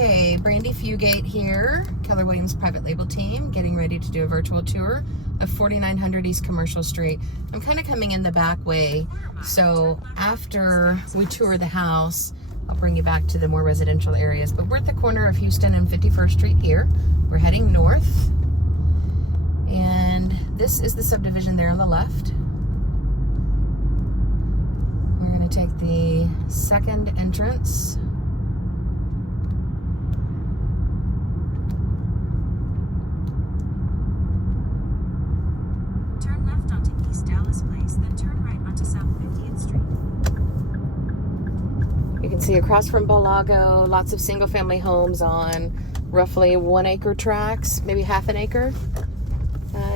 Okay, Brandy Fugate here, Keller Williams private label team, getting ready to do a virtual tour of 4900 East Commercial Street. I'm kind of coming in the back way, so after we tour the house, I'll bring you back to the more residential areas. But we're at the corner of Houston and 51st Street here. We're heading north, and this is the subdivision there on the left. We're going to take the second entrance. Turn left onto East Dallas Place, then turn right onto South 50th Street. You can see across from Bolago, lots of single-family homes on roughly 1 acre tracts, maybe half an acre.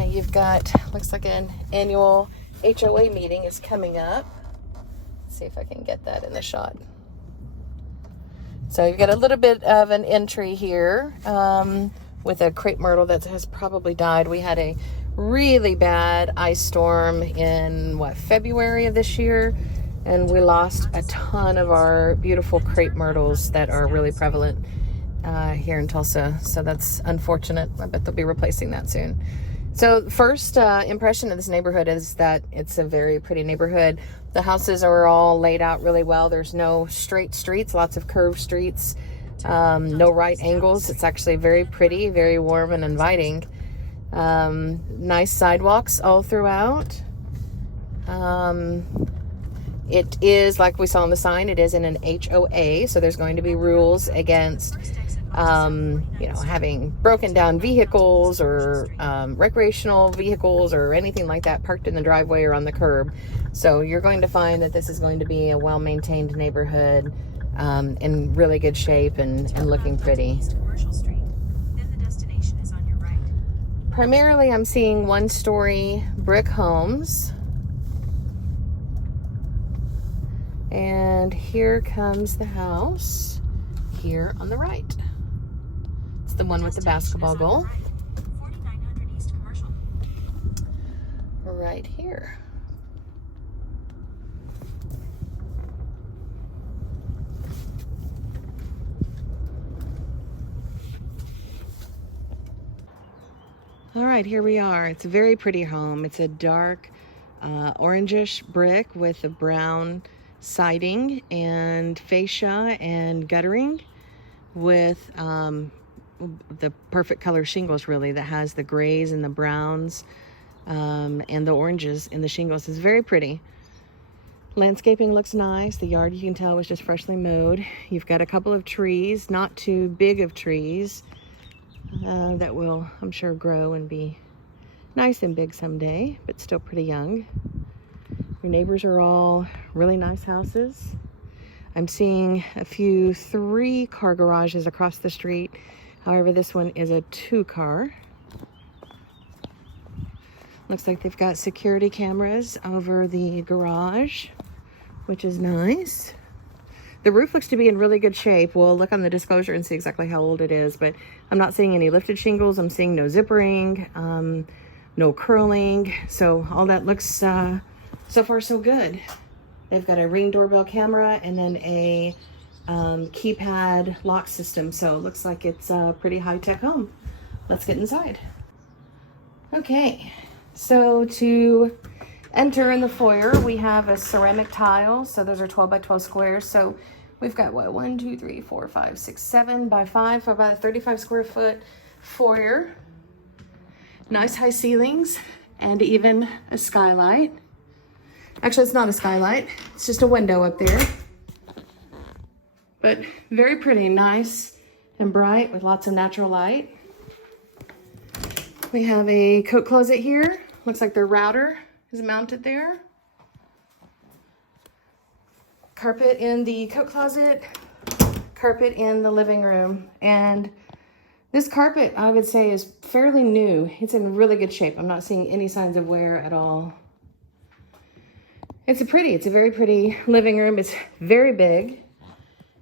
You've got, looks like an annual HOA meeting is coming up. Let's see if I can get that in the shot. So you've got a little bit of an entry here with a crepe myrtle that has probably died. We had a really bad ice storm in, February of this year, and we lost a ton of our beautiful crepe myrtles that are really prevalent here in Tulsa. So that's unfortunate. I bet they'll be replacing that soon. So first impression of this neighborhood is that it's a very pretty neighborhood. The houses are all laid out really well. There's no straight streets, lots of curved streets, no right angles. It's actually very pretty, very warm and inviting. Nice sidewalks all throughout. It is, like we saw on the sign, it is in an HOA, so there's going to be rules against having broken down vehicles or recreational vehicles or anything like that parked in the driveway or on the curb. So you're going to find that this is going to be a well-maintained neighborhood, in really good shape and looking pretty. Primarily, I'm seeing one-story brick homes. And here comes the house here on the right. It's the one with the basketball goal. Right here. All right, here we are. It's a very pretty home. It's a dark orangish brick with a brown siding and fascia and guttering with the perfect color shingles, really, that has the grays and the browns and the oranges in the shingles. It's very pretty. Landscaping looks nice. The yard, you can tell, was just freshly mowed. You've got a couple of trees, not too big of trees, that will, I'm sure, grow and be nice and big someday, but still pretty young. Your neighbors are all really nice houses. I'm seeing a few 3-car garages across the street. However, this one is a 2-car. Looks like they've got security cameras over the garage, which is nice. The roof looks to be in really good shape. We'll look on the disclosure and see exactly how old it is, but I'm not seeing any lifted shingles. I'm seeing no zippering, no curling. So all that looks so far so good. They've got a Ring doorbell camera and then a keypad lock system. So it looks like it's a pretty high-tech home. Let's get inside. Okay, so to enter in the foyer, we have a ceramic tile. So those are 12 by 12 squares. So we've got 1, 2, 3, 4, 5, 6, 7 by 5 for about a 35 square foot foyer. Nice high ceilings and even a skylight. Actually, it's not a skylight. It's just a window up there. But very pretty, nice and bright with lots of natural light. We have a coat closet here. Looks like their router is mounted there. Carpet in the coat closet. Carpet in the living room. And this carpet, I would say, is fairly new. It's in really good shape. I'm not seeing any signs of wear at all. It's a very pretty living room. It's very big.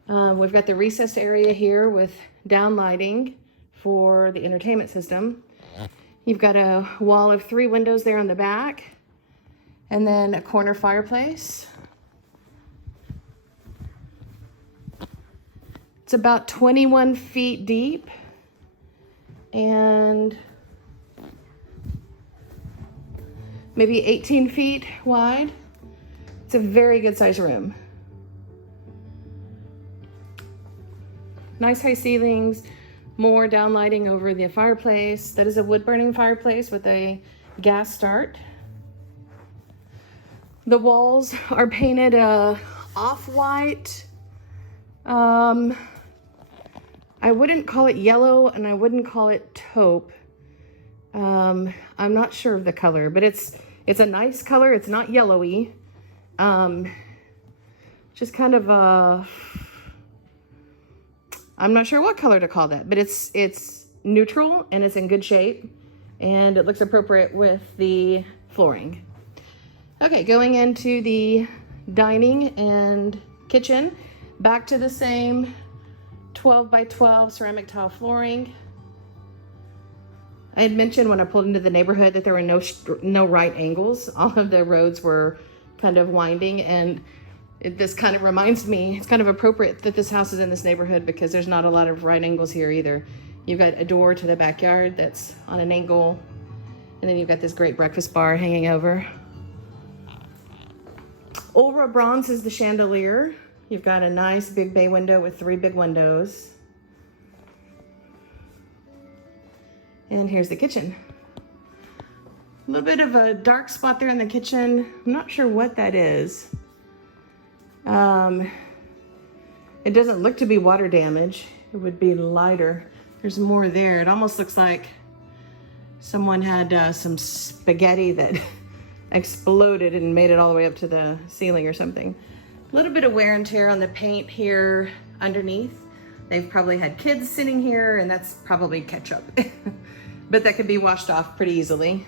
We've got the recessed area here with down lighting for the entertainment system. You've got a wall of 3 windows there on the back, and then a corner fireplace. It's about 21 feet deep and maybe 18 feet wide. It's a very good size room. Nice high ceilings, more downlighting over the fireplace. That is a wood burning fireplace with a gas start. The walls are painted off-white. I wouldn't call it yellow and I wouldn't call it taupe. I'm not sure of the color, but it's a nice color. It's not yellowy. Just kind of I'm not sure what color to call that, but it's neutral and it's in good shape and it looks appropriate with the flooring. Okay, going into the dining and kitchen, back to the same 12 by 12 ceramic tile flooring. I had mentioned when I pulled into the neighborhood that there were no right angles. All of the roads were kind of winding, and this kind of reminds me, it's kind of appropriate that this house is in this neighborhood because there's not a lot of right angles here either. You've got a door to the backyard that's on an angle, and then you've got this great breakfast bar hanging over. Ulra bronze is the chandelier. You've got a nice big bay window with 3 big windows. And here's the kitchen. A little bit of a dark spot there in the kitchen. I'm not sure what that is. It doesn't look to be water damage. It would be lighter. There's more there. It almost looks like someone had some spaghetti that exploded and made it all the way up to the ceiling or something. A little bit of wear and tear on the paint here underneath. They've probably had kids sitting here and that's probably ketchup. But that could be washed off pretty easily.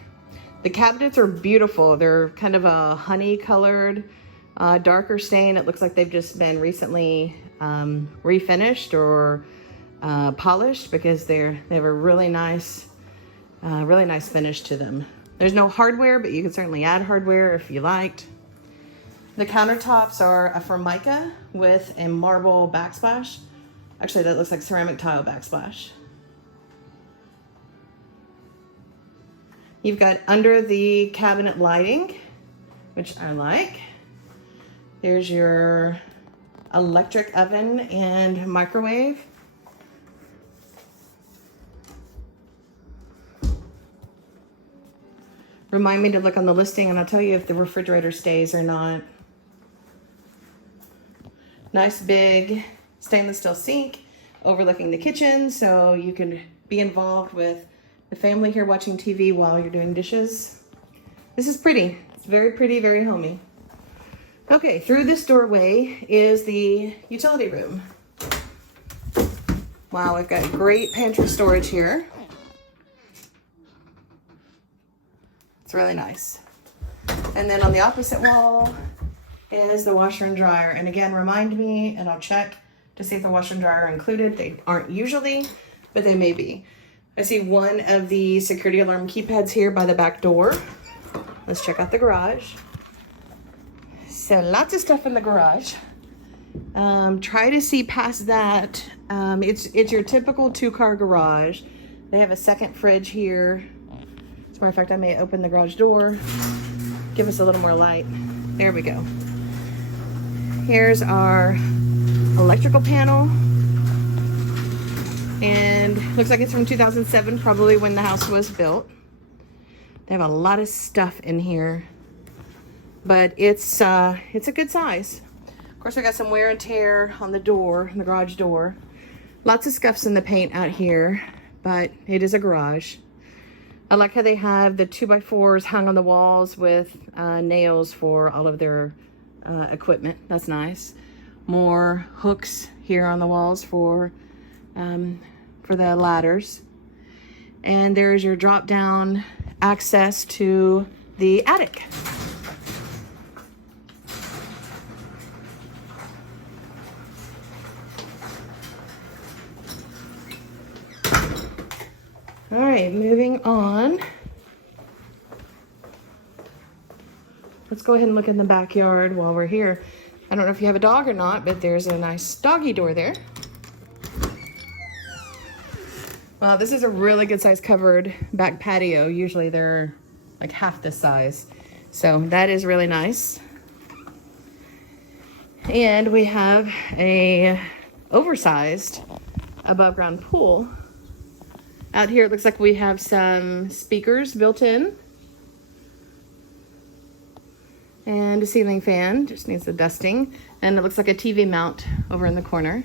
The cabinets are beautiful. They're kind of a honey colored, darker stain. It looks like they've just been recently refinished or polished because they have a really nice finish to them. There's no hardware, but you can certainly add hardware if you liked. The countertops are a Formica with a marble backsplash. Actually, that looks like ceramic tile backsplash. You've got under the cabinet lighting, which I like. There's your electric oven and microwave. Remind me to look on the listing and I'll tell you if the refrigerator stays or not. Nice big stainless steel sink overlooking the kitchen so you can be involved with the family here watching TV while you're doing dishes. This is pretty. It's very pretty, very homey. Okay, through this doorway is the utility room. Wow, we've got great pantry storage here. It's really nice. And then on the opposite wall is the washer and dryer. And again, remind me and I'll check to see if the washer and dryer are included. They aren't usually, but they may be. I see one of the security alarm keypads here by the back door. Let's check out the garage. So lots of stuff in the garage. Try to see past that. It's your typical 2-car garage. They have a second fridge here. As a matter of fact, I may open the garage door, give us a little more light. There we go. Here's our electrical panel. And looks like it's from 2007, probably when the house was built. They have a lot of stuff in here, but it's a good size. Of course, we got some wear and tear on the door, the garage door. Lots of scuffs in the paint out here, but it is a garage. I like how they have the 2x4s hung on the walls with nails for all of their equipment. That's nice. More hooks here on the walls for the ladders. And there's your drop down access to the attic. All right, moving on. Let's go ahead and look in the backyard while we're here. I don't know if you have a dog or not, but there's a nice doggy door there. Well, this is a really good size covered back patio. Usually they're like half this size. So that is really nice. And we have a oversized above ground pool. Out here it looks like we have some speakers built in. And a ceiling fan, just needs the dusting. And it looks like a TV mount over in the corner.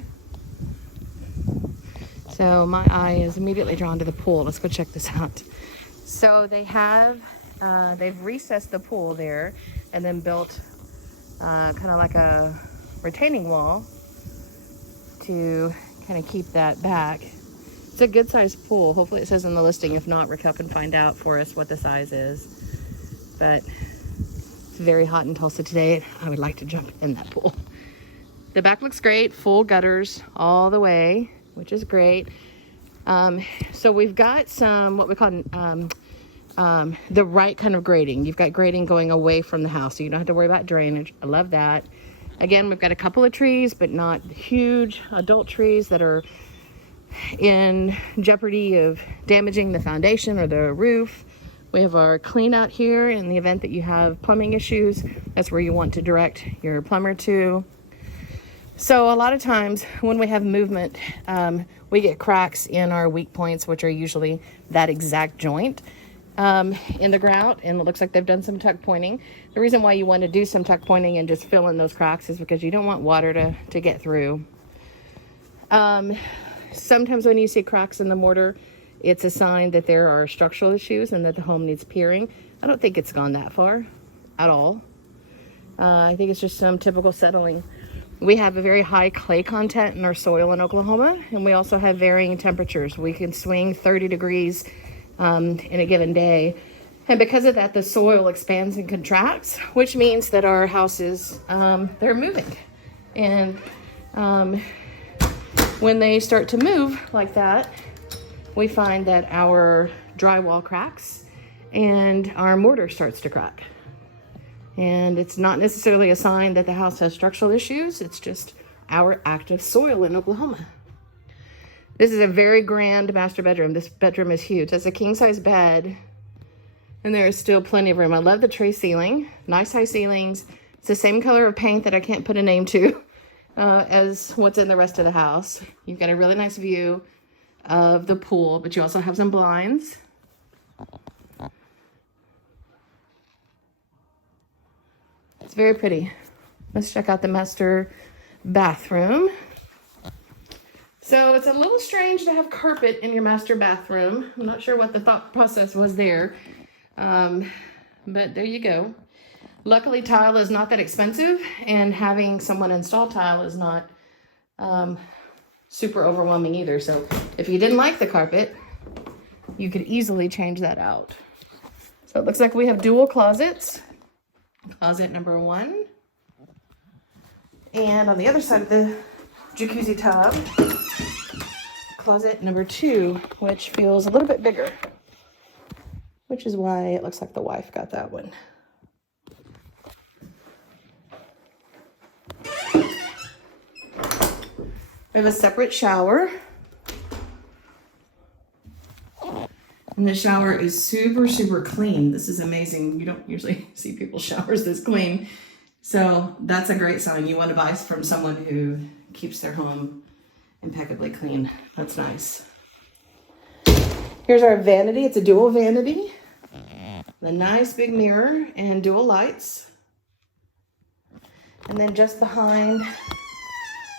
So my eye is immediately drawn to the pool. Let's go check this out. So they have, they've recessed the pool there and then built kind of like a retaining wall to kind of keep that back. It's a good sized pool. Hopefully it says in the listing. If not, Raquel can find out for us what the size is. But it's very hot in Tulsa today. I would like to jump in that pool. The back looks great. Full gutters all the way, which is great. So we've got some, what we call the right kind of grading. You've got grading going away from the house, so you don't have to worry about drainage. I love that. Again, we've got a couple of trees, but not huge adult trees that are in jeopardy of damaging the foundation or the roof. We have our clean out here in the event that you have plumbing issues. That's where you want to direct your plumber to. So a lot of times when we have movement, we get cracks in our weak points, which are usually that exact joint in the grout. And it looks like they've done some tuck pointing. The reason why you want to do some tuck pointing and just fill in those cracks is because you don't want water to get through. Sometimes when you see cracks in the mortar, it's a sign that there are structural issues and that the home needs piering. I don't think it's gone that far at all. I think it's just some typical settling. We have a very high clay content in our soil in Oklahoma, and we also have varying temperatures. We can swing 30 degrees in a given day. And because of that, the soil expands and contracts, which means that our houses, they're moving. And when they start to move like that, we find that our drywall cracks and our mortar starts to crack. And it's not necessarily a sign that the house has structural issues. It's just our active soil in Oklahoma. This is a very grand master bedroom. This bedroom is huge. It's a king size bed, and there is still plenty of room. I love the tray ceiling, nice high ceilings. It's the same color of paint that I can't put a name to as what's in the rest of the house. You've got a really nice view of the pool, but you also have some blinds. It's very pretty. Let's check out the master bathroom. So it's a little strange to have carpet in your master bathroom. I'm not sure what the thought process was there, but there you go. Luckily, tile is not that expensive, and having someone install tile is not super overwhelming either. So if you didn't like the carpet, you could easily change that out. So it looks like we have dual closets. Closet number 1. And on the other side of the jacuzzi tub, closet number 2, which feels a little bit bigger, which is why it looks like the wife got that one. We have a separate shower. And the shower is super, super clean. This is amazing. You don't usually see people's showers this clean. So that's a great sign. You want to buy from someone who keeps their home impeccably clean. That's nice. Here's our vanity. It's a dual vanity. The nice big mirror and dual lights. And then just behind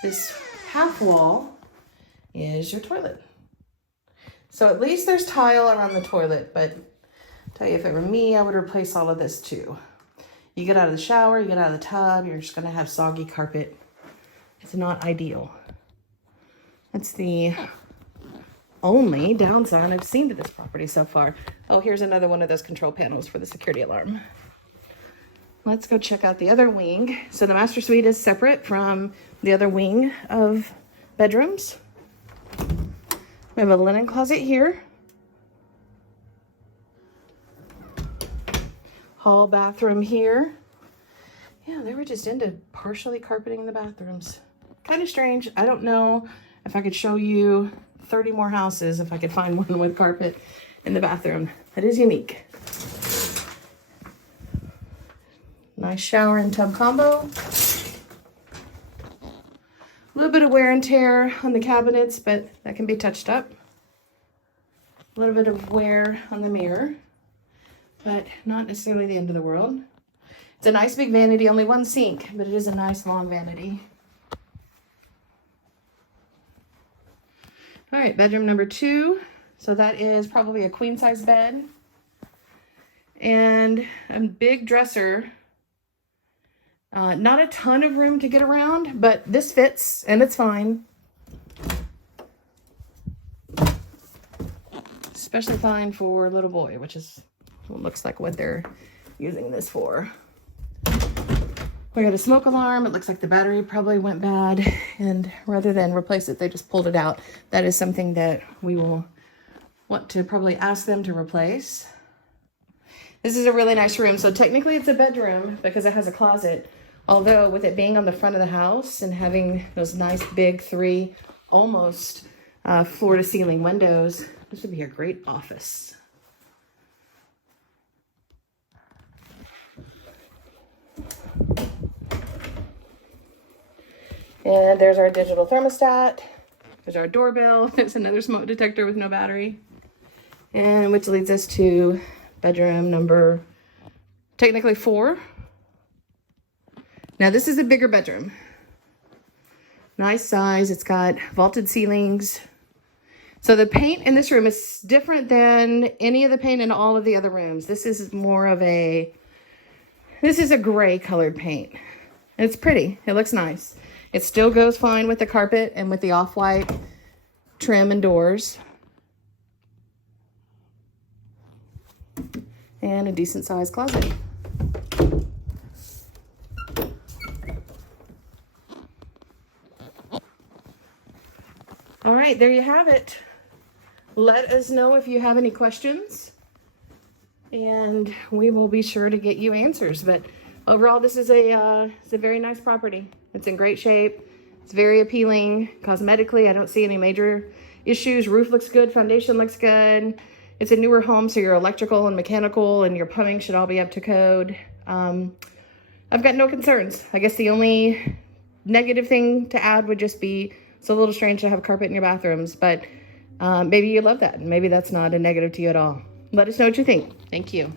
this half wall is your toilet. So at least there's tile around the toilet, but I'll tell you, if it were me, I would replace all of this too. You get out of the shower, you get out of the tub, you're just gonna have soggy carpet. It's not ideal. That's the only downside I've seen to this property so far. Oh, here's another one of those control panels for the security alarm. Let's go check out the other wing. So the master suite is separate from the other wing of bedrooms. We have a linen closet here. Hall bathroom here. Yeah, they were just into partially carpeting the bathrooms. Kind of strange. I don't know if I could show you 30 more houses if I could find one with carpet in the bathroom. That is unique. Nice shower and tub combo. A little bit of wear and tear on the cabinets, but that can be touched up. A little bit of wear on the mirror, but not necessarily the end of the world. It's a nice big vanity, only one sink, but it is a nice long vanity. All right, bedroom number 2. So that is probably a queen size bed and a big dresser. Not a ton of room to get around, but this fits and it's fine. Especially fine for a little boy, which is what looks like what they're using this for. We got a smoke alarm. It looks like the battery probably went bad, and rather than replace it, they just pulled it out. That is something that we will want to probably ask them to replace. This is a really nice room. So technically it's a bedroom because it has a closet. Although with it being on the front of the house and having those nice big 3 almost floor to ceiling windows, this would be a great office. And there's our digital thermostat. There's our doorbell. There's another smoke detector with no battery. And which leads us to bedroom number, technically 4. Now this is a bigger bedroom. Nice size. It's got vaulted ceilings. So the paint in this room is different than any of the paint in all of the other rooms. This is more of a, this is a gray colored paint. It's pretty. It looks nice. It still goes fine with the carpet and with the off-white trim and doors. And a decent sized closet. All right, there you have it. Let us know if you have any questions, and we will be sure to get you answers. But overall, this is it's a very nice property. It's in great shape. It's very appealing. Cosmetically, I don't see any major issues. Roof looks good. Foundation looks good. It's a newer home, so your electrical and mechanical and your plumbing should all be up to code. I've got no concerns. I guess the only negative thing to add would just be it's a little strange to have carpet in your bathrooms, but maybe you love that. Maybe that's not a negative to you at all. Let us know what you think. Thank you.